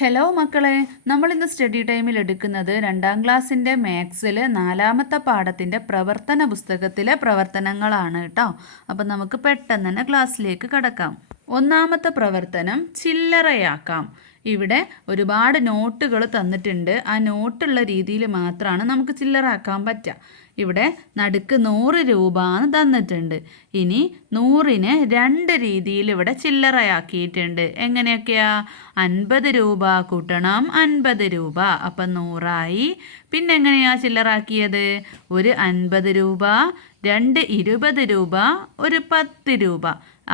Hello മക്കളെ. നമ്മൾ ഇന്ന് സ്റ്റഡി ടൈമിൽ എടുക്കുന്നത് രണ്ടാം ക്ലാസ്സിന്റെ മാത്സിൽ നാലാമത്തെ പാഠത്തിന്റെ പ്രവർത്തന പുസ്തകത്തിലെ പ്രവർത്തനങ്ങളാണ് കേട്ടോ അപ്പം നമുക്ക് പെട്ടെന്ന് തന്നെ ക്ലാസ്സിലേക്ക് കടക്കാം. ഒന്നാമത്തെ പ്രവർത്തനം ചില്ലറയാക്കാം. ഇവിടെ ഒരുപാട് നോട്ടുകൾ തന്നിട്ടുണ്ട്. ആ നോട്ടുള്ള രീതിയിൽ മാത്രമാണ് നമുക്ക് ചില്ലറാക്കാൻ പറ്റുക ഇവിടെ നടുക്ക് നൂറ് രൂപ എന്ന് തന്നിട്ടുണ്ട്. ഇനി നൂറിന് രണ്ട് രീതിയിൽ ഇവിടെ ചില്ലറയാക്കിയിട്ടുണ്ട്. എങ്ങനെയൊക്കെയാ? അൻപത് രൂപ കൂട്ടണം അൻപത് രൂപ. അപ്പം നൂറായി. പിന്നെ എങ്ങനെയാ ചില്ലറാക്കിയത്? ഒരു അൻപത് രൂപ രണ്ട് ഇരുപത് രൂപ ഒരു പത്ത് രൂപ.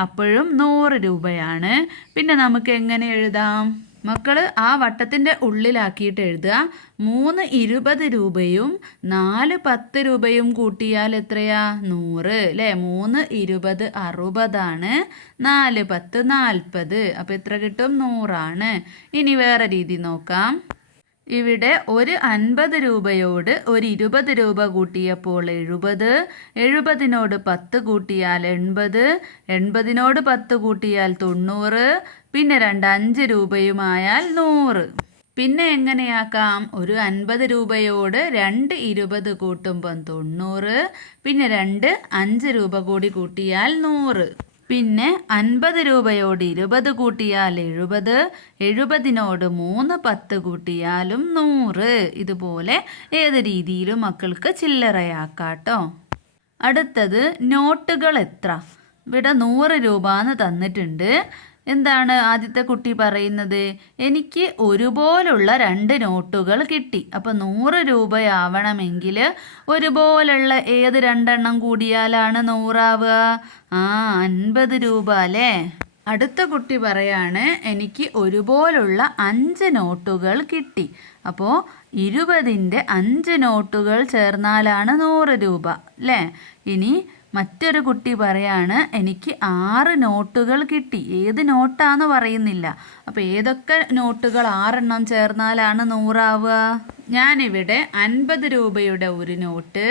അപ്പോഴും നൂറ് രൂപയാണ്. പിന്നെ നമുക്ക് എങ്ങനെ എഴുതാം? മക്കൾ ആ വട്ടത്തിന്റെ ഉള്ളിലാക്കിയിട്ട് എഴുതുക. മൂന്ന് ഇരുപത് രൂപയും നാല് പത്ത് രൂപയും കൂട്ടിയാൽ എത്രയാ? നൂറ്. അല്ലേ മൂന്ന് ഇരുപത് അറുപതാണ്. നാല് പത്ത് നാൽപ്പത്. അപ്പോൾ എത്ര കിട്ടും? നൂറാണ്. ഇനി വേറെ രീതി നോക്കാം. ഇവിടെ ഒരു അൻപത് രൂപയോട് ഒരു ഇരുപത് രൂപ കൂട്ടിയപ്പോൾ എഴുപത് എഴുപതിനോട് പത്ത് കൂട്ടിയാൽ എൺപത് എൺപതിനോട് പത്ത് കൂട്ടിയാൽ തൊണ്ണൂറ് പിന്നെ രണ്ട് അഞ്ച് രൂപയുമായാൽ നൂറ്. പിന്നെ എങ്ങനെയാക്കാം? ഒരു അൻപത് രൂപയോട് രണ്ട് ഇരുപത് കൂട്ടുമ്പം തൊണ്ണൂറ് പിന്നെ രണ്ട് അഞ്ച് രൂപ കൂടി കൂട്ടിയാൽ നൂറ്. പിന്നെ അൻപത് രൂപയോട് ഇരുപത് കൂട്ടിയാൽ എഴുപത് എഴുപതിനോട് മൂന്ന് പത്ത് കൂട്ടിയാലും നൂറ്. ഇതുപോലെ ഏത് രീതിയിലും മക്കൾക്ക് ചില്ലറയാക്കാട്ടോ. അടുത്തത് നോട്ടുകൾ എത്ര? ഇവിടെ നൂറ് രൂപ എന്ന് തന്നിട്ടുണ്ട്. എന്താണ് ആദ്യത്തെ കുട്ടി പറയുന്നത്? എനിക്ക് ഒരുപോലുള്ള രണ്ട് നോട്ടുകൾ കിട്ടി. അപ്പോൾ നൂറ് രൂപയാവണമെങ്കിൽ ഒരുപോലുള്ള ഏത് രണ്ടെണ്ണം കൂടിയാലാണ് നൂറാവുക? ആ അൻപത് രൂപ അല്ലേ? അടുത്ത കുട്ടി പറയാണ് എനിക്ക് ഒരുപോലുള്ള അഞ്ച് നോട്ടുകൾ കിട്ടി. അപ്പോൾ ഇരുപതിന്റെ അഞ്ച് നോട്ടുകൾ ചേർന്നാലാണ് നൂറ് രൂപ അല്ലേ? ഇനി മറ്റൊരു കുട്ടി പറയാണ് എനിക്ക് ആറ് നോട്ടുകൾ കിട്ടി. ഏത് നോട്ടാന്ന് പറയുന്നില്ല. അപ്പോൾ ഏതൊക്കെ നോട്ടുകൾ ആറെണ്ണം ചേർന്നാലാണ് നൂറാവുക? ഞാനിവിടെ അൻപത് രൂപയുടെ ഒരു നോട്ട്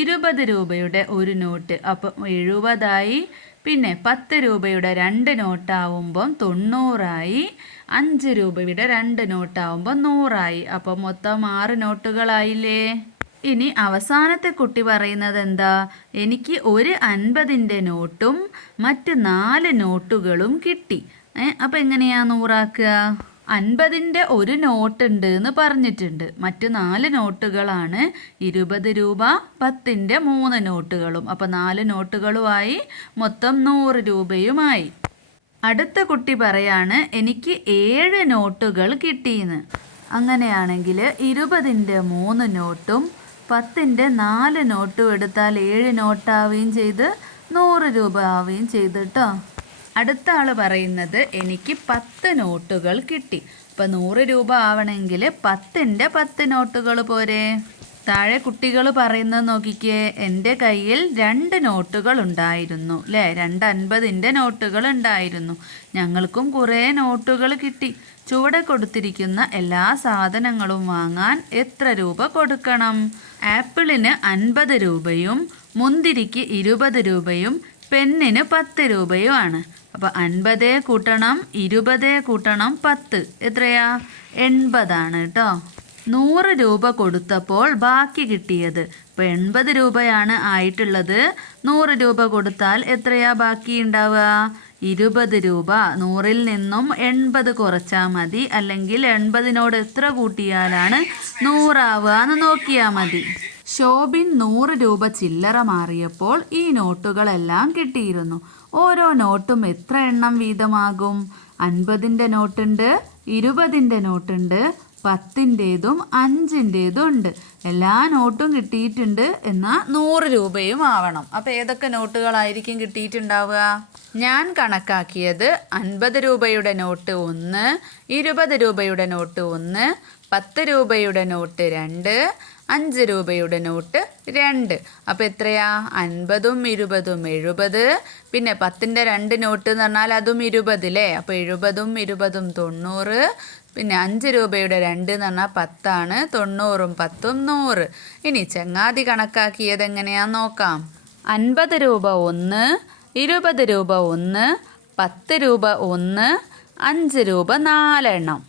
ഇരുപത് രൂപയുടെ ഒരു നോട്ട് അപ്പം എഴുപതായി. പിന്നെ പത്ത് രൂപയുടെ രണ്ട് നോട്ടാവുമ്പം തൊണ്ണൂറായി. അഞ്ച് രൂപയുടെ രണ്ട് നോട്ടാവുമ്പം നൂറായി. അപ്പം മൊത്തം ആറ് നോട്ടുകളായില്ലേ? ഇനി അവസാനത്തെ കുട്ടി പറയുന്നത് എന്താ എനിക്ക് ഒരു അൻപതിന്റെ നോട്ടും മറ്റ് നാല് നോട്ടുകളും കിട്ടി. അപ്പം എങ്ങനെയാ നൂറാക്കുക? അൻപതിന്റെ ഒരു നോട്ട് ഉണ്ട് എന്ന് പറഞ്ഞിട്ടുണ്ട്. മറ്റു നാല് നോട്ടുകളാണ് ഇരുപത് രൂപ പത്തിന്റെ മൂന്ന് നോട്ടുകളും. അപ്പം നാല് നോട്ടുകളുമായി മൊത്തം നൂറ് രൂപയുമായി. അടുത്ത കുട്ടി പറയാണ് എനിക്ക് ഏഴ് നോട്ടുകൾ കിട്ടിയെന്ന്. അങ്ങനെയാണെങ്കിൽ ഇരുപതിന്റെ മൂന്ന് നോട്ടും പത്തിന്റെ നാല് നോട്ടും എടുത്താൽ ഏഴ് നോട്ടാവുകയും ചെയ്ത് നൂറ് രൂപ ആവുകയും ചെയ്ത് കേട്ടോ അടുത്ത ആൾ പറയുന്നത് എനിക്ക് പത്ത് നോട്ടുകൾ കിട്ടി. അപ്പം നൂറ് രൂപ ആവണമെങ്കിൽ പത്തിന്റെ പത്ത് നോട്ടുകൾ പോരെ. താഴെ കുട്ടികൾ പറയുന്നത് നോക്കിക്കേ എന്റെ കയ്യിൽ രണ്ട് നോട്ടുകൾ ഉണ്ടായിരുന്നു അല്ലേ രണ്ട് അൻപതിന്റെ നോട്ടുകൾ ഉണ്ടായിരുന്നു. ഞങ്ങൾക്കും കുറേ നോട്ടുകൾ കിട്ടി. ചുവടെ കൊടുത്തിരിക്കുന്ന എല്ലാ സാധനങ്ങളും വാങ്ങാൻ എത്ര രൂപ കൊടുക്കണം? ആപ്പിളിന് അൻപത് രൂപയും മുന്തിരിക്ക് ഇരുപത് രൂപയും പെന്നിന് പത്ത് രൂപയുമാണ്. അപ്പോൾ അൻപത് കൂട്ടണം ഇരുപത് കൂട്ടണം പത്ത്. എത്രയാ? എൺപതാണ് കേട്ടോ നൂറ് രൂപ കൊടുത്തപ്പോൾ ബാക്കി കിട്ടിയത്. ഇപ്പോൾ എൺപത് രൂപയാണ് ആയിട്ടുള്ളത്. നൂറ് രൂപ കൊടുത്താൽ എത്രയാ ബാക്കി ഉണ്ടാവുക? ഇരുപത് രൂപ. നൂറിൽ നിന്നും എൺപത് കുറച്ചാൽ മതി. അല്ലെങ്കിൽ എൺപതിനോട് എത്ര കൂട്ടിയാലാണ് നൂറാവുക എന്ന് നോക്കിയാൽ മതി. ഷോബിൻ നൂറ് രൂപ ചില്ലറ മാറിയപ്പോൾ ഈ നോട്ടുകളെല്ലാം കിട്ടിയിരുന്നു. ഓരോ നോട്ടും എത്ര എണ്ണം വീതമാകും? അൻപതിന്റെ നോട്ടുണ്ട് ഇരുപതിന്റെ നോട്ടുണ്ട് പത്തിന്റേതും അഞ്ചിന്റേതും ഉണ്ട്. എല്ലാ നോട്ടും കിട്ടിയിട്ടുണ്ട് എന്നാൽ നൂറ് രൂപയും ആവണം. അപ്പോൾ ഏതൊക്കെ നോട്ടുകളായിരിക്കും കിട്ടിയിട്ടുണ്ടാവുക? ഞാൻ കണക്കാക്കിയത് അൻപത് രൂപയുടെ നോട്ട് ഒന്ന് ഇരുപത് രൂപയുടെ നോട്ട് ഒന്ന് പത്ത് രൂപയുടെ നോട്ട് രണ്ട് അഞ്ച് രൂപയുടെ നോട്ട് രണ്ട്. അപ്പോൾ എത്രയാ? അൻപതും ഇരുപതും എഴുപത്. പിന്നെ പത്തിന്റെ രണ്ട് നോട്ട് എന്ന് പറഞ്ഞാൽ അതും ഇരുപതില്ലേ അപ്പോൾ എഴുപതും ഇരുപതും തൊണ്ണൂറ് പിന്നെ അഞ്ച് രൂപയുടെ രണ്ട് എന്ന് പറഞ്ഞാൽ പത്താണ് തൊണ്ണൂറും പത്തും നൂറ്. ഇനി ചങ്ങാതി കണക്കാക്കിയത് എങ്ങനെയാന്ന് നോക്കാം. അൻപത് രൂപ ഒന്ന് ഇരുപത് രൂപ ഒന്ന് പത്ത് രൂപ ഒന്ന് അഞ്ച് രൂപ നാലെണ്ണം.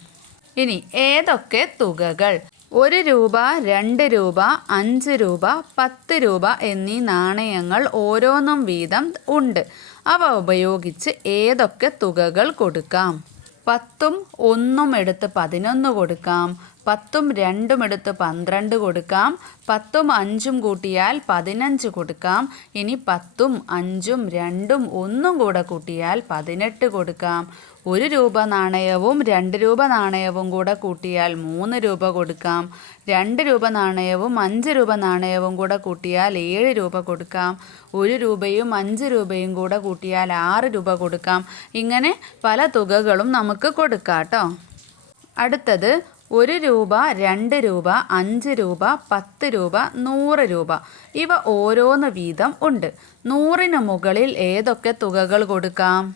ഇനി ഏതൊക്കെ തുകകൾ? ഒരു രൂപ രണ്ട് രൂപ അഞ്ച് രൂപ പത്ത് രൂപ എന്നീ നാണയങ്ങൾ ഓരോന്നും വീതം ഉണ്ട്. അവ ഉപയോഗിച്ച് ഏതൊക്കെ തുകകൾ കൊടുക്കാം? പത്തും ഒന്നും എടുത്ത് പതിനൊന്ന് കൊടുക്കാം. പത്തും രണ്ടും എടുത്ത് പന്ത്രണ്ട് കൊടുക്കാം. പത്തും അഞ്ചും കൂട്ടിയാൽ പതിനഞ്ച് കൊടുക്കാം. ഇനി പത്തും അഞ്ചും രണ്ടും ഒന്നും കൂടെ കൂട്ടിയാൽ പതിനെട്ട് കൊടുക്കാം. ഒരു രൂപ നാണയവും രണ്ട് രൂപ നാണയവും കൂടെ കൂട്ടിയാൽ മൂന്ന് രൂപ കൊടുക്കാം. രണ്ട് രൂപ നാണയവും അഞ്ച് രൂപ നാണയവും കൂടെ കൂട്ടിയാൽ ഏഴ് രൂപ കൊടുക്കാം. ഒരു രൂപയും അഞ്ച് രൂപയും കൂടെ കൂട്ടിയാൽ ആറ് രൂപ കൊടുക്കാം. ഇങ്ങനെ പല തുകകളും നമുക്ക് കൊടുക്കാം കേട്ടോ. അടുത്തത് ഒരു രൂപ രണ്ട് രൂപ അഞ്ച് രൂപ പത്ത് രൂപ നൂറ് രൂപ. ഇവ ഓരോന്ന് വീതം ഉണ്ട്. നൂറിന് മുകളിൽ ഏതൊക്കെ തുകകൾ കൊടുക്കാം?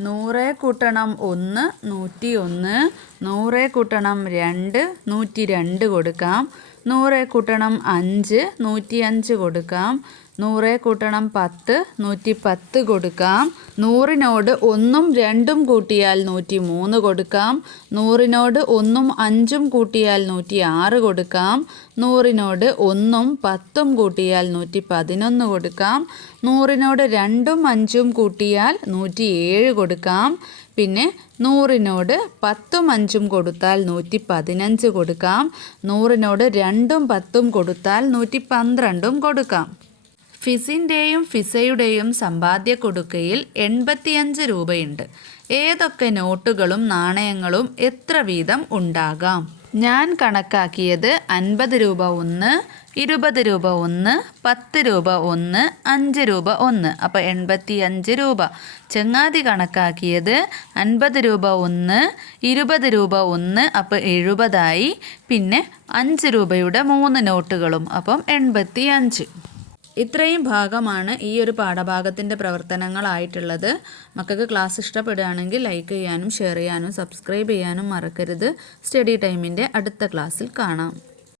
നൂറ് കൂട്ടണം ഒന്ന് നൂറ്റി ഒന്ന്. നൂറ് കൂട്ടണം രണ്ട് നൂറ്റി രണ്ട് കൊടുക്കാം. നൂറ് കൂട്ടണം അഞ്ച് നൂറ്റി അഞ്ച് കൊടുക്കാം. നൂറ് കൂട്ടണം പത്ത് നൂറ്റി പത്ത് കൊടുക്കാം. നൂറിനോട് ഒന്നും രണ്ടും കൂട്ടിയാൽ നൂറ്റി മൂന്ന് കൊടുക്കാം. നൂറിനോട് ഒന്നും അഞ്ചും കൂട്ടിയാൽ നൂറ്റി ആറ് കൊടുക്കാം. നൂറിനോട് ഒന്നും പത്തും കൂട്ടിയാൽ നൂറ്റി പതിനൊന്ന് കൊടുക്കാം. നൂറിനോട് രണ്ടും അഞ്ചും കൂട്ടിയാൽ നൂറ്റി ഏഴ് കൊടുക്കാം. പിന്നെ നൂറിനോട് പത്തും അഞ്ചും കൊടുത്താൽ നൂറ്റി പതിനഞ്ച് കൊടുക്കാം. നൂറിനോട് രണ്ടും പത്തും കൊടുത്താൽ നൂറ്റി പന്ത്രണ്ടും കൊടുക്കാം. ഫിസിന്റെയും ഫിസയുടെയും സമ്പാദ്യ കൊടുക്കയിൽ എൺപത്തിയഞ്ച് രൂപയുണ്ട്. ഏതൊക്കെ നോട്ടുകളും നാണയങ്ങളും എത്ര വീതം ഉണ്ടാകാം? ഞാൻ കണക്കാക്കിയത് അൻപത് രൂപ ഒന്ന് ഇരുപത് രൂപ ഒന്ന് പത്ത് രൂപ ഒന്ന് അഞ്ച് രൂപ ഒന്ന്. അപ്പോൾ എൺപത്തി അഞ്ച് രൂപ. ചങ്ങാതി കണക്കാക്കിയത് അൻപത് രൂപ ഒന്ന് ഇരുപത് രൂപ ഒന്ന് അപ്പോൾ എഴുപതായി. പിന്നെ അഞ്ച് രൂപയുടെ മൂന്ന് നോട്ടുകളും. അപ്പം എൺപത്തി അഞ്ച് ഇത്രയും ഭാഗമാണ് ഈ ഒരു പാഠഭാഗത്തിന്റെ പ്രവർത്തനങ്ങളായിട്ടുള്ളത്. മക്കൾക്ക് ക്ലാസ് ഇഷ്ടപ്പെടുകയാണെങ്കിൽ ലൈക്ക് ചെയ്യാനും ഷെയർ ചെയ്യാനും സബ്സ്ക്രൈബ് ചെയ്യാനും മറക്കരുത്. സ്റ്റഡി ടൈമിന്റെ അടുത്ത ക്ലാസ്സിൽ കാണാം.